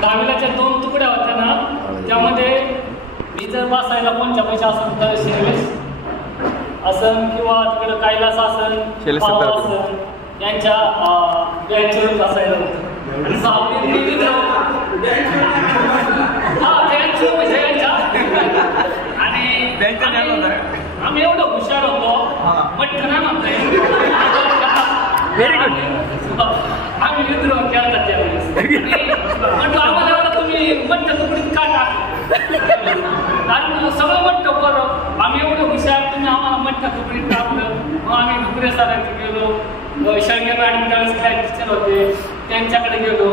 दहावीलाच्या 2 तुकड्या होत्या ना, त्यामध्ये मी जर बसायला कोणत्या पैसे असेल तर शेरवेस असन किंवा तिकडे कैलास असन भाऊ असन यांच्या बँचवरच असायला होतं. आणि 6वीत मी मित्र बँच म्हणजे यांच्या आणि आम्ही एवढं हुशार होतो मठ्ठ नाही म्हणतोय आम्ही मित्र खेळतात त्यावेळेस म्हटलं आम्हाला तुम्ही मठ्ठ तुकडीत का टाकलं आणि सगळं मठ्ठ बरं आम्ही एवढं हुशार तुम्ही आम्हाला मठ्ठ तुकडीत टाकलं. मग आम्ही डुकरे सरांकडे गेलो, शंगे मॅडम त्यावेळेस काय टीचर होते त्यांच्याकडे गेलो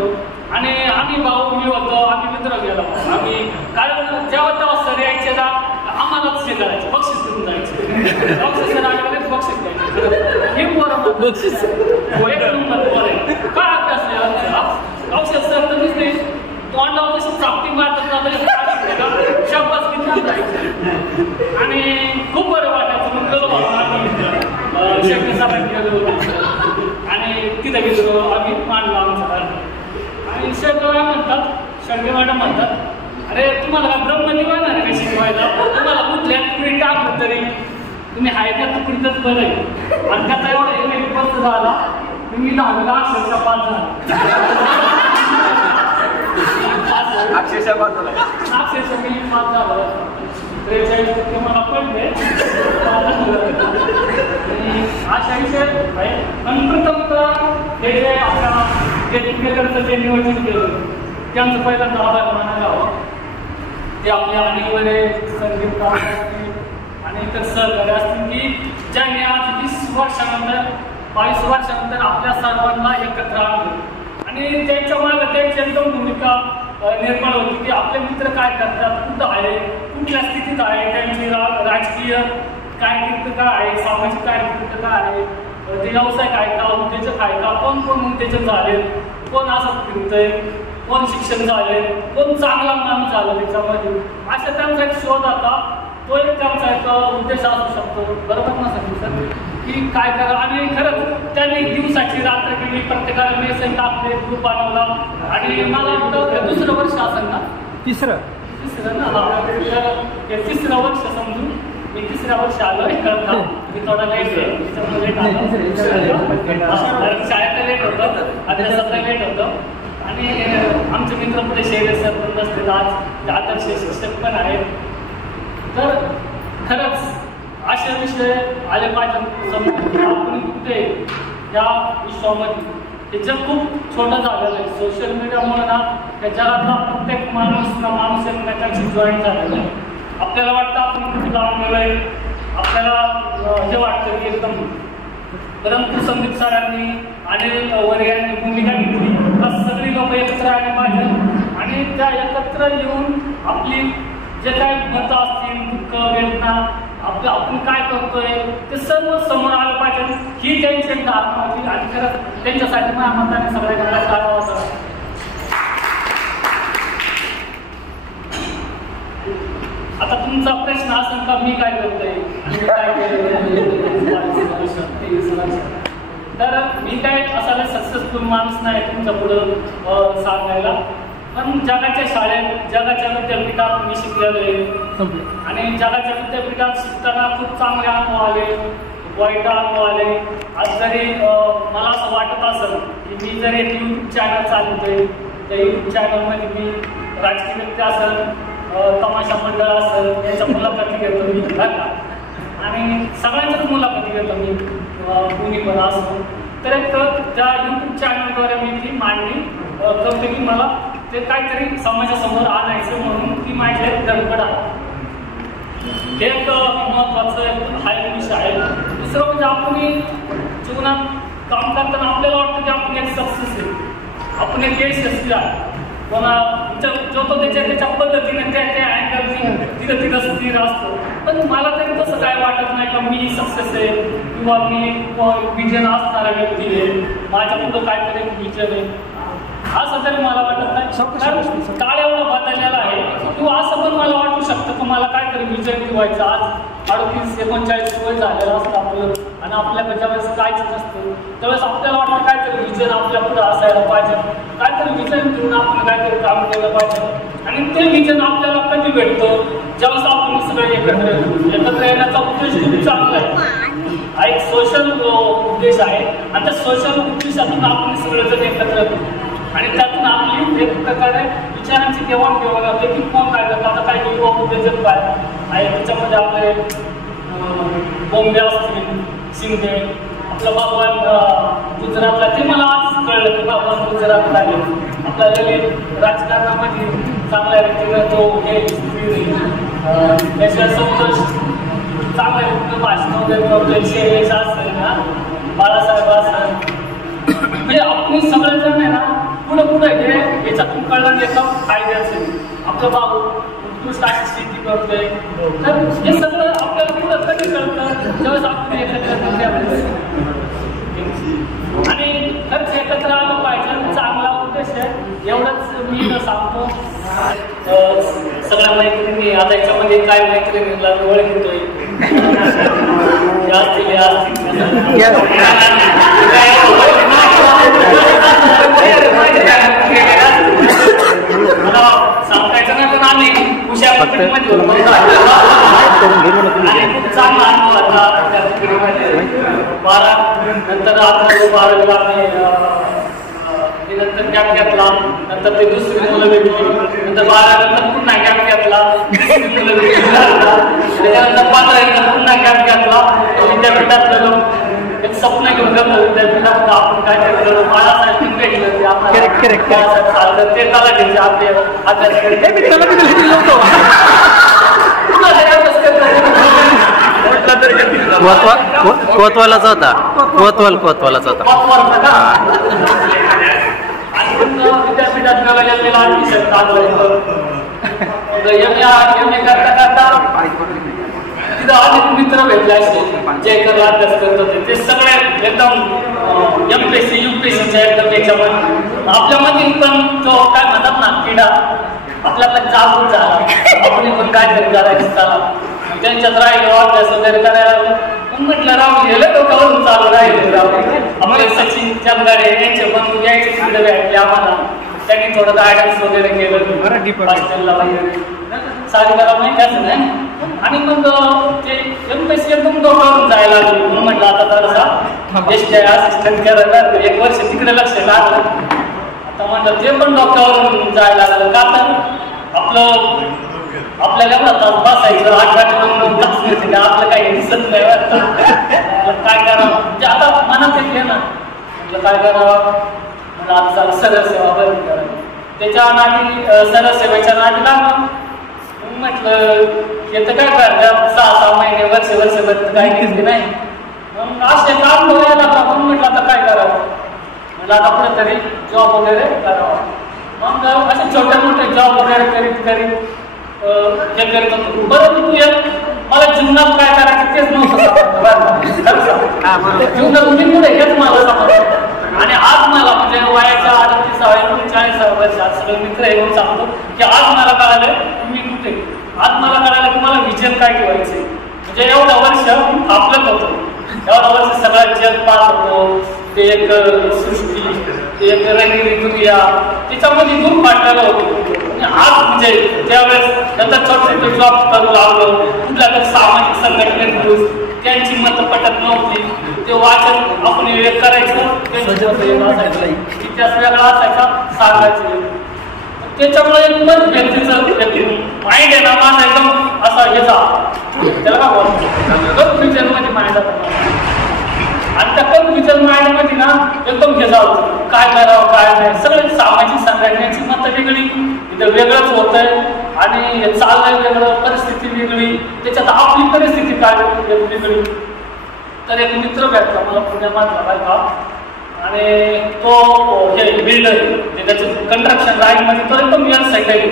आणि आम्ही भाऊ मी होतो आम्ही मित्र गेलो. आम्ही कारण जेव्हा तेव्हा सर यायचे ना आम्हालाच हे करायचे बक्षीस देऊन जायचे. बक्षीस सर आल्याकडे बक्षीस द्यायचे हे बरोबर बक्षीस एक नंबर बोलाय काय अभ्यास नाही बक्षीस सर तर दिसते तोंडावर तशी चापटी मारतात शब्दास घेऊन जायचे आणि खूप बरं वाटायचं. मग गेलो आम्ही शंके सरांकडे गेलो आणि तिथे गेलो आम्ही मांडलो आमचा आणि शंकर म्हणतात शंके मॅडम म्हणतात अरे तुम्हाला काय ब्रह्मदिवान आहे का शिकवायला तुम्हाला कुठल्या तुकडी टाकलं तरी तुम्ही आहे त्या तुकडीतच बरं आहे. आणि त्याचा एवढा एक बंद झाला तुम्ही 10वीला अक्षरशः पास झाला अक्षरशः मी पास झालं 43% मला पडले अशा विषय आहे. आणि प्रथमतः हे जे आपल्या गेटटुगेदरचं जे नियोजन केलं त्यांचं पहिल्यांदा आभार मानायला हवं. ते आपल्या अनेकवेळे संगीतकार असतील आणि इतर सहकारी असतील की ज्यांनी आज 20 वर्षानंतर 22 वर्षानंतर आपल्या सर्वांना एकत्र आणलं आणि त्यांच्या मागे त्यांची एकदम भूमिका निर्माण होती की आपले मित्र काय करतात कुठं आहे कुठल्या स्थितीत आहे त्यांची राजकीय कारकीर्द काय आहे सामाजिक कारकीर्द काय आहे ते व्यावसायिक आहे का उद्योजक आहे का कोण कोण उद्योजक झाले कोण असं फिरतंय कोण शिक्षण झाले कोण चांगला माणूस झाला त्याच्यामध्ये अशा त्यांचा एक शोध आता तो एक त्यांचा एक उद्देश असू शकतो बरोबर ना सर की काय करा. आणि खरंच त्यांनी दिवसाची रात्र केली प्रत्येकाला मेसेज टाकले ग्रुप बनवला आणि मला वाटतं 2रं वर्ष असेल ना तिसरं ना ते 3रं वर्ष समजून मी 3ऱ्या वर्ष आलो कळत मी थोडा लेट शाळेत लेट होतं अभ्यासाला लेट होतं. आणि आमचे मित्र पुढे शेरे सर पण नसते आज आदर्श शिक्षक पण आहेत. तर खरंच असे विषय आले माझ्या समोर आपण कुठे या विश्वामध्ये हे जग खूप छोटं झालेलं आहे. सोशल मीडियामुळे ना त्या जगातला प्रत्येक माणूस एकमेकांशी जॉईन झालेला आहे. आपल्याला वाटतं आपण कुठे जाऊन गेलो आहे आपल्याला हे वाटतं की एकदम परंतु संदीप सरांनी अनिल वर्यांनी भूमिका घेतली तर सगळी लोक एकत्र आले पाहिजे आणि त्या एकत्र येऊन आपली जे काही मतं असतील दुःख वेदना आपण काय करतोय ते सर्व समोर आलं पाहिजे ही त्यांची एक धारणा होती. आणि खरंच त्यांच्यासाठी माझ्या मताने सगळ्यांना टाळावा होता. आता तुमचा प्रश्न असेल का मी काय करतोय मी काय तर मी काय असायला सक्सेसफुल माणूस नाही तुमच्या पुढं सांगायला. पण जगाच्या शाळेत जगाच्या विद्यापीठात मी शिकलेलो आहे आणि जगाच्या विद्यापीठात शिकताना खूप चांगले अनुभव आले वाईट अनुभव आले. आज जरी मला असं वाटत असेल की मी जर एक यूट्यूब चॅनल चालवतोय त्या यूट्यूब चॅनलमध्ये मी राजकीय व्यक्ती असेल तमाशा मंडळ असेल यांच्या मुलाखती घेतो मी आणि सगळ्यांच्याच मुलाखती घेतो मी कुणी पण असतो. तर एक त्या यूट्यूब चॅनलद्वारे मी ती मांडणी करतो की मला ते काहीतरी समाजासमोर आणायचं म्हणून ती माझी एक धडपड आहे. हे एक महत्त्वाचं हा एक विषय आहे. दुसरं म्हणजे आपण जीवनात काम करताना आपल्याला वाटतं की आपण एक सक्सेस आहे आपण एक यशस्वी आहे. कोणा जो तो त्याच्या पद्धतीने त्या अँगलनी तिथं स्थिर असतो. पण मला तरी तसं काय वाटत नाही का मी सक्सेस आहे किंवा मी विजन असणारा व्यक्ती आहे माझ्या पुढं काहीतरी विजन आहे असं तरी मला वाटत नाही. काळ एवढा बदललेला आहे किंवा असं पण मला वाटू शकतं की मला काहीतरी विजन ठेवायचं. आज 38-39 वय झालेलं असतं आपलं आणि आपल्याकडे ज्यावेळेस काहीच नसतं त्यावेळेस आपल्याला वाटतं काहीतरी विजन आपल्या पुढं असायला पाहिजे. काहीतरी विजन घेऊन आपण काहीतरी काम केलं वाटतं आणि ते विजन आपल्याला कधी भेटतं जेव्हा आपण सगळे एकत्र येतो. एकत्र येण्याचा उद्देश खूप चांगला आहे. हा एक सोशल उद्देश आहे आणि त्या सोशल उद्देशातून आपण सगळेजण एकत्र येतो आणि त्यातून आपली एक प्रकारे विचारांची देवाणघेवाण होते की कोण काय करतं. आता काही युवा उद्योजक काय आहे त्याच्यामध्ये आपले बॉम्बे असतील, शिंदे, आपलं भगवान गुजरातला, ते मला आज कळलं की भगवान गुजरातला आहे. आपला ललित राजकारणामध्ये चांगल्या रीतीनं तो हे त्याशिवाय संतोष चांगल्या रीतीनं भाषण वगैरे करतोय. शेष असेल ना, बाळासाहेब असेल, म्हणजे आपण सगळेजण आहे ना पुढं पुढं हे याच्यातून कळलं एका फायद्याचं आहे. आपलं बाबू उत्कृष्ट अशी शेती करतोय, तर हे सगळं आपल्याला पुढं कधी कळतं जेव्हा आपण एकत्र आणि खरंच एकत्र आलं पाहिजे. चांगला उद्देश आहे, एवढंच मी सांगतो. सगळ्या मैत्रिणी आता याच्यामध्ये काय मैत्रिणीला ओळख घेतोय सांगायचं नाही पण आम्ही हुशार पद्धतीमध्ये होतो आणि खूप चांगला अनुभव आता त्या पिढीमध्ये. 12 नंतर आता 12वीला आम्ही नंतर गॅप घेतला, नंतर ते दुसरी मुलं भेटली, नंतर 12 नंतर पुन्हा गॅप घेतला, दुसरी मुलं भेटली, त्याच्यानंतर 15 पुन्हा गॅप घेतला. विद्यापीठात गेलो, एक स्वप्न घेऊन गेलो विद्यापीठात आपण काय केलं. बाळासाहेब भेटलं ते आपल्याला चाललं, ते त्याला घ्यायचे आपले कोतवालाचा होता, कोतवालाचा होता. विद्यापीठात गेला ऍडमिशन करता करता तिथं अनेक मित्र भेटले असते जे अभ्यास करत होते. ते सगळे एकदम MPSC UPSCच्या एकदम याच्यामध्ये आपल्यामध्ये पण तो काय म्हणतात ना किडा आपल्याला जागरूक झाला, आपण पण काहीतरी करायचं झाला. त्यांच्यात राहिलो अभ्यास वगैरे करायला म्हटलं राव गेलं डोक्यावरून चालू राहिले. राव आम्हाला सचिन चंदाडे यांचे पण यायचे तिकडे भेटले आम्हाला, त्यांनी थोडं गायडन्स वगैरे केलं हॉस्टेलला वगैरे सारीकरा माहिती असं नाही. आणि मग ते MPSC एकदम डोक्यावरून जायला लागली. म्हणून म्हटलं आता जरा असिस्टंट करायला 1 वर्ष तिकडे लक्ष लागलं. आता म्हटलं ते पण डोक्यावरून जायला लागलं का तर आपल्याला एवढा तास बसायचं 8 तास मिळते का आपलं काही दिसत नाही. काय करावं म्हणजे आता मनात येते ना, म्हटलं काय करावं. म्हणजे आता सरळ सेवा बंद करावी, त्याच्या नादी सरळ सेवेच्या नादी लागलं. म्हटलं येतं काय करतात 6-6 महिने वर्षभर काही घेतली नाही. मग असे काम बघायला लागला. म्हणून म्हटलं आता काय करावं. म्हटलं आता पुढे तरी जॉब वगैरे करावा. मग असे छोटे मोठे जॉब वगैरे करीत हे करीत होतो. बरं तू मला जीवनात काय करायचं तेच नव्हतं जीवनात मी पुढे हेच मला समजलं. आणि आज मला म्हणजे वयाच्या 38-40 वर्षात सगळे मित्र येऊन सांगतो की आज मला कळालं की मी कुठे, आज मला कळालं की मला विजन काय ठेवायचे. म्हणजे एवढं वर्ष आपलंच होतं, एवढं वर्ष सगळं जग पाहत होतो. ते एक सृष्टी, ते एक रंगीन दुनिया त्याच्यामध्ये दूर पाडलेलं होतं. आज म्हणजे त्यावेळेस नंतर छोटे जॉब करू लागलो, कुठल्या तरी सामाजिक संघटनेत त्यांची मतं पटत नव्हती. ते वाचन आपण विवेक करायचं, इतिहास वेगळा असायचा सांगायचं. त्याच्यामुळे एकदम व्यक्तीचं माइंड आहे ना माझा एकदम असा ह्याचा त्याला काय बोलतो कन्फ्युजन मध्ये माइंड होता. आणि त्या कन्फ्युजन माइंड मध्ये ना एकदम हे होतं काय करावं काय नाही. सगळे सामाजिक संघटनेची मतं वेगळी, इथं वेगळंच होतंय आणि चाललंय वेगळं, परिस्थिती वेगळी, त्याच्यात आपली परिस्थिती काय वेगळी. तर एक मित्र भेटला मला पुण्यामधला बायका आणि तो हे बिल्डर आहे, त्याचं कंस्ट्रक्शन लाईनमध्ये तो एकदम व्यावसायिक आहे.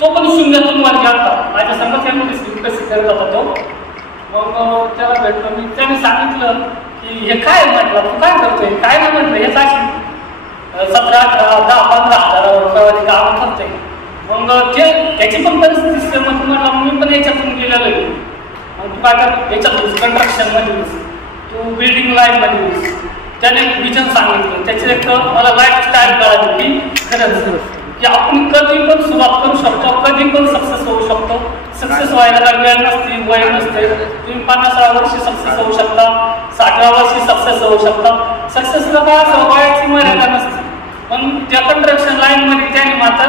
तो पण शून्यातून वर गेला माझ्या संघ कशी करत होता तो. मग त्याला भेटलो मी, त्याने सांगितलं की हे काय म्हटलं तू काय करतोय काय नाही म्हटलं हे साक्षी 17-18-10-15 हजार रुपयाची काम करतोय. मग त्याची पण परिस्थिती म्हटलं मी पण याच्यातून गेलेलो आहे. मग तू काय कर याच्यात कंस्ट्रक्शन मध्ये तू बिल्डिंग लाईन मध्ये. त्याने विजन सांगितलं, त्याचे एक मला लाईफ स्टाईल कळाली की खरंच की आपण कधी पण सुरुवात करू शकतो, कधी पण सक्सेस होऊ शकतो. सक्सेस व्हायला काही वेळ नसते, वय नसते. तुम्ही 50व्या वर्षी सक्सेस होऊ शकता, 60व्या वर्षी सक्सेस होऊ शकता. सक्सेसला काय असं वयाची मर्यादा नसते. पण त्या कंस्ट्रक्शन लाईन मध्ये त्याने मात्र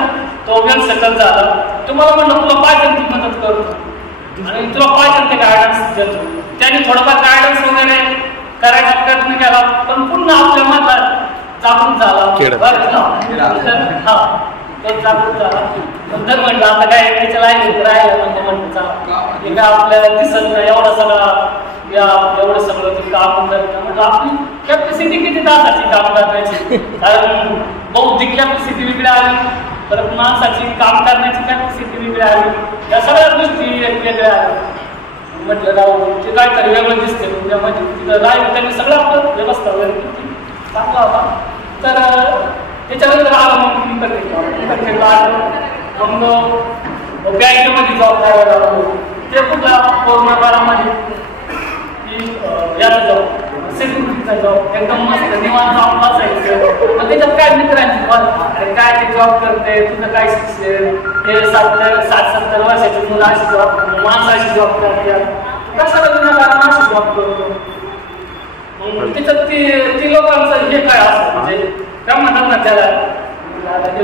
तो वेल सेटल झाला. तुम्हाला म्हणलं तुला पाहिजे ती मदत करतो आणि तुला पाहिजे ते गायडन्स देतो. त्याने थोडंफार गायडन्स वगैरे करायचा प्रयत्न केला, पण पुन्हा आपल्या मधला जागृत झाला. हा तो जागृत झाला. नंतर म्हणलं आता काय त्याच्या लाईन राहिलं, म्हणजे म्हणतो चला एका आपल्याला दिसत नाही एवढा सगळा एवढं सगळं काम करत. म्हणजे आपली कॅपॅसिटी किती तासाची काम करण्याची, कारण बौद्धिक कॅपॅसिटी वेगळी आली, परत माणसाची काम करण्याची कॅपॅसिटी वेगळी आली, या सगळ्या गोष्टी वेगळ्या आल्या. म्हटलं राहू ते काहीतरी वेगळं दिसते त्यामध्ये तिथं राहील त्यांनी सगळं आपलं व्यवस्था वगैरे चांगला होता. तर त्याच्यानंतर आलं मग मग बँकेमध्ये जॉब करायला लागलो. ते कुठला कोरोना काळामध्ये याचा जॉब सिक्युरिटीचा जॉब एकदम मस्त निवांत जॉब बसायचं. मग त्याच्यात काय मित्रांची काय ते जॉब करते, तुझं काय शिक्षण, हे 60-70 वर्षाची मुलं अशी जॉब, माणसाची जॉब करते, कशाला विनाकारण अशी जॉब करतो. त्याच्यात ती लोकांचं हे काय असतं, म्हणजे काय म्हणतात ना त्याला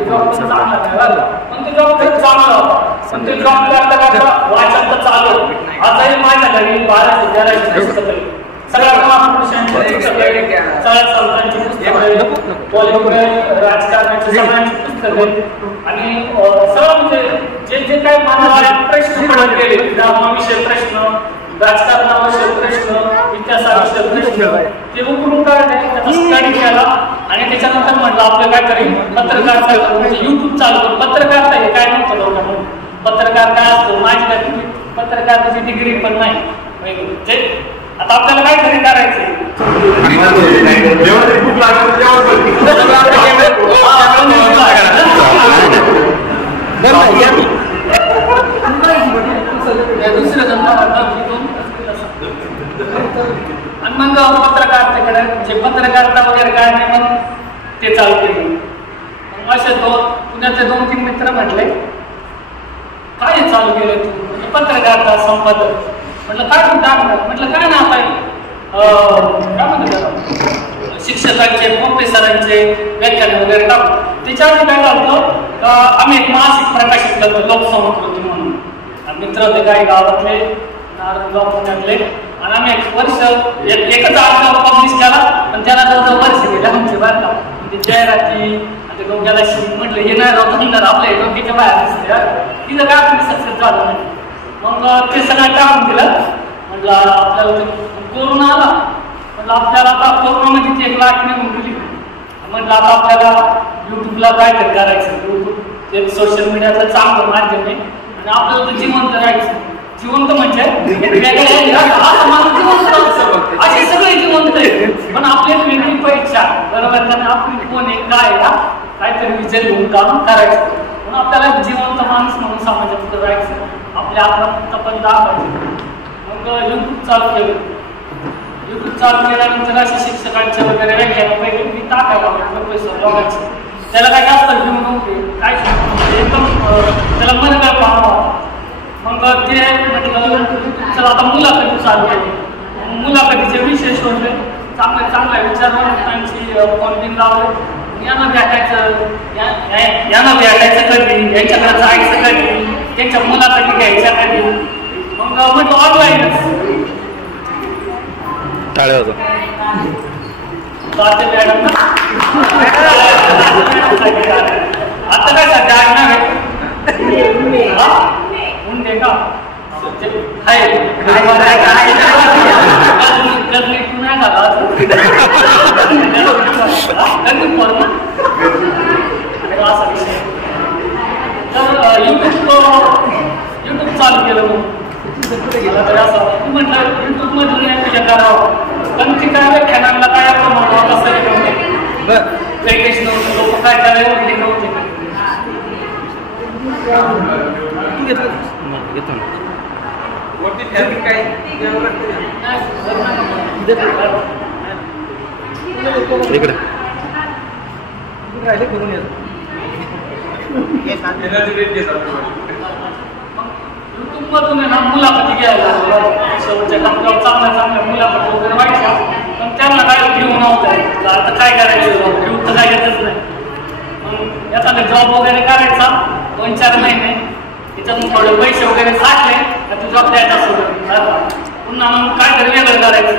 जॉब चांगला नाही, पण ते जॉब चांगला होता. पण ते जॉब करता करता वाचन तर चालू. आताही माझ्या घरी 12-13 पुस्तकं, सगळ्या महापुरुषांची पुस्तकं, सगळ्या संतांची पुस्तकं, बॉलिवूड राजकारणाची सगळ्यांची पुस्तकं आणि सगळं म्हणजे जे जे काय मला प्रश्न पडत गेले, धर्माविषयी प्रश्न, राजकारणाविषयी प्रश्न, इतिहासाविषयी प्रश्न, ते उकरून काढले, त्याचा स्टडी केला आणि त्याच्यानंतर म्हटलं आपलं काय करेल पत्रकार म्हणजे युट्यूब चालू करून. पत्रकार हे काय नव्हतं लोकांना, पत्रकार काय असतो माझी पत्रकार त्याची डिग्री पण नाही. जे आता आपल्याला काय तरी करायचंय दुसऱ्या आणि मग पत्रकारितेकडे जे पत्रकारिता वगैरे काय नाही मग ते चालू केलं. मग असे पुण्याचे 2-3 मित्र म्हटले काय चालू केलं तू, पत्रकारिता संपादक. म्हटलं काय तू टाकणार, म्हटलं काय ना आपण काय म्हणतो शिक्षकांचे प्रोफेसरांचे व्याख्यान वगैरे टाकू. त्याच्यावर काय झालं आम्ही एक मासिक प्रकाशित करतो लोकसंस्कृती म्हणून. मित्र होते काही गावातले नारायणगाव पुण्यातले आणि आम्ही एक वर्ष एकच आर्टिकल पब्लिश केला, पण त्याला जवळजवळ वर्ष गेलं आमचे बरं का. म्हणजे जाहिराती आणि डोक्याला म्हटलं हे नाही राहतो आपल्या डोक्याच्या बाहेर दिसते तिथं काय आपण सक्सेस झालं नाही. मग ते सगळं टाकून दिलं. म्हटलं आपल्याला कोरोना आला, म्हटलं आपल्याला आता कोरोनामध्ये ती एक लाट निघून गेली. म्हटलं आता आपल्याला युट्यूबला काय करायचं, युट्यूब एक सोशल मीडियाचं चांगलं माध्यम आहे आणि आपल्याला तर जिवंत राहायचं. जिवंत म्हणजे असे सगळे जिवंत आहे, पण आपली एक वेगळी परीक्षा बरोबर कारण आपली कोण आहे काय का काहीतरी विजय घेऊन काम करायचं. म्हणून आपल्याला जिवंत माणूस म्हणून समाजात पुढे राहायचं, आपल्या आत्महत्या पण दाखवायचं. मग युट्यूब चालू केलं. युट्यूब चालू केल्यानंतर असे शिक्षकांचे वगैरे व्याख्यान मी टाकायला प्रोफेसर लोकांचे त्याला काय जास्त घेऊन नव्हते, काय एकदम त्याला मनगळ पाहावा. मग ते म्हटलं चला आता मुलाखती चालू केली. मुलाखतीचे विशेष होते, चांगल्या विचारवंतांची फोन लावले. यांना भेटायचं कधी, यांच्याकडे जायचं कधी, त्यांच्या मुलाखती घ्यायच्या कधी. मग म्हटलं ऑनलाईनच टाळ्या होतं आता काय सध्या आणणार आहे उंडे का युट्यूब चालू केलं म्हटलं युट्यूब मधून करावं, पण ती काय व्याख्यानांना काय आपण म्हणतो कसं नव्हतं, लोक काय करायला हे नव्हते. इकडे राहिले करून येतो. युट्यूबमधून ना मुलाखती घ्यायला लागलो. शेवटच्या टप्प्यावर चांगल्या मुलाखती वगैरे व्हायच्या, पण त्यांना काय व्ह्यू नव्हतं. आता काय करायचं, व्ह्यू तर काय येतच नाही. मग एखादा जॉब वगैरे करायचा 2-4 महिने, त्याच्यातून थोडे पैसे वगैरे साठले तर जॉब द्यायचा सोडून पुन्हा मग काय तरी वेगळं करायचं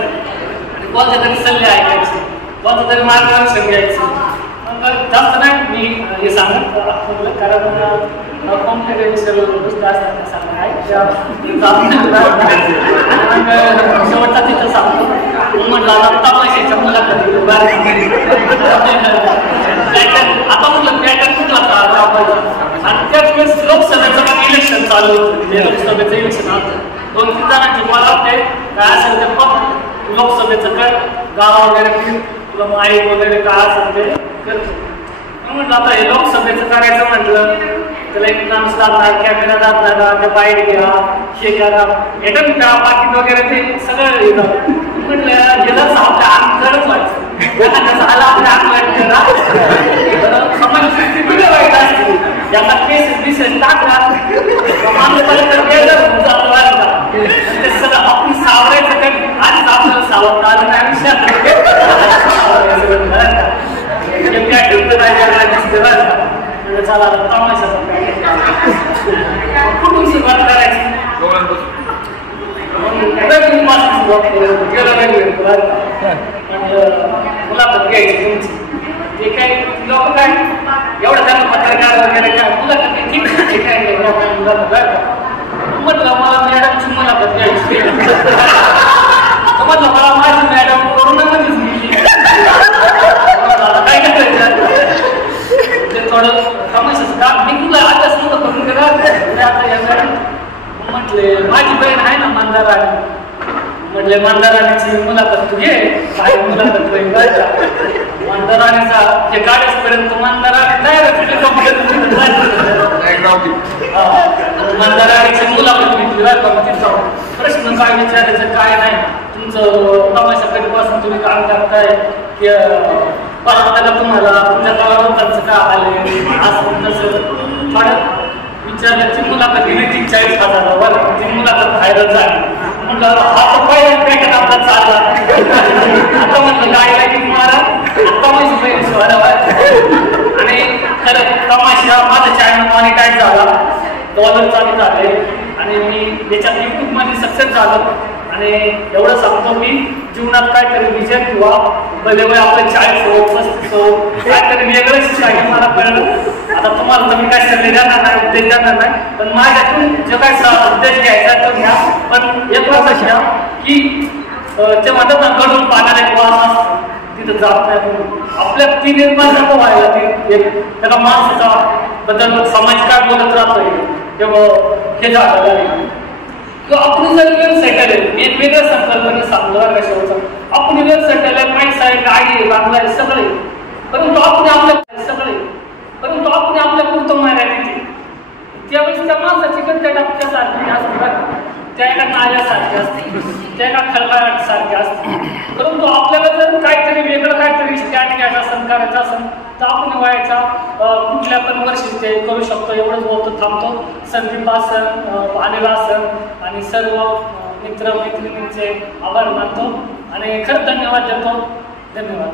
आणि कोणते तरी सल्ले ऐकायचे, कोणतं तरी मार्गदर्शन घ्यायचं. जास्त नाही मी हे सांगत कारण कॉम्प्युटर गोष्टी असतात शेवटचा तिथं सांगतो म्हटलं आता पैशाच्या मुलाखती आता म्हटलं पॅटर्न कुठला आणि त्याच वेळेस लोकसभेचं पण इलेक्शन चालू होतं. लोकसभेचं इलेक्शन आलं 2-3 जणांची मला वाटते काय असेल ते फक्त लोकसभेचं कर गाव वगैरे तुला माईक वगैरे काय असेल ते करतो. म्हटलं आता हे लोकसभेचं करायचं म्हटलं त्याला एक माणूस जातात, कॅमेरा जातात, त्या बाईक घ्या, हे करा, येतं का पाकिट वगैरे ते सगळं येतं. म्हटलं गेलंच आपल्या अंगच व्हायचं झालं आपल्या अंग वाईट समाज वेगळं वाईट असते. ज्याला केसेस टाकला ते सगळं आपण सावरायचं काय आधीच आपल्याला सावरता आलं नाही आयुष्यात चला कुठून सुरुवात करायची मुलाखत घ्यायची तुमची. ते काय लोक काय एवढं त्यांना पत्रकार वगैरे काय मुलाखत ठीक आहे म्हटलं मला मॅडमची मुलाखत घ्यायची. म्हटलं मला माझी मॅडम कोरोनामध्येच गेली काय करायचं ते थोडं समस्याचं काम मी तुला आताच नव्हतं करून गेला. म्हटले माझी बहीण आहे ना मंदाराणी, म्हटले मंदाराणीची मुलाखत तू घे. काय मुलाखत होईल मंदाराणीचा जे काढेपर्यंत मंदाराणी मंदाराणीची मुलाखत घेतली प्रश्न काय विचारायचं काय नाही, तुमचं तमाशा कधीपासून तुम्ही काम करताय की परत तुम्हाला तुमच्या कलावंतांचं का आले असं तसं थोडं विचारल्याची मुलाखत गेली 40,000 ती मुलाखत व्हायरल झाली. म्हटलं आता पहिला पॅकेट आपला चालला आता म्हटलं गायला की मारा आता माझी बहीण शिवायला. आणि खरं तमाशा माझं चॅनल मॉनिटाईज झाला, डॉलर चालू झाले आणि मी त्याच्यात युट्यूबमध्ये सक्सेस झालो. आणि एवढं सांगतो की जीवनात काहीतरी विजय किंवा भले वय आपलं 40 हो 35 हो काहीतरी वेगळं शिकायला मला कळलं. आता तुम्हाला तर मी काय सल्ले देणार नाही, उपदेश देणार नाही, पण माझ्यातून जे काय उपदेश घ्यायचा तो घ्या. पण एक वाच घ्या की ते म्हणतात ना गडून पाण्याला एक वास असतो तिथं जात नाही. आपल्या ती निर्माण नको व्हायला ती त्याला माणसाचा बद्दल समाज काय बोलत राहतोय तेव्हा हे झालं. आपण जर व्यवसाय केले एक वेगळ्या संकल्पने सांगतो कशावर आपण व्यवसाय केलाय पैसा आहे गाडी बांगला आहे सगळे, परंतु आपण आपल्या पुरतं मर्यादित. त्यावेळेस त्या माणसाची पण त्या डबक्यासारखी असते, त्या एका नाल्यासारखी असते, त्या एका खळखळाटसारखी असते. परंतु आपल्याला जर काहीतरी वेगळं काहीतरी स्टँड घ्यायचं असेल करायचं असेल तर आपण व्हायचा कुठल्या पण वर्षी ते करू शकतो. एवढंच बोलतो थांबतो. संदीप आसन, अनिल आसन आणि सर्व मित्र मैत्रिणींचे आभार मानतो आणि खरं धन्यवाद देतो. धन्यवाद.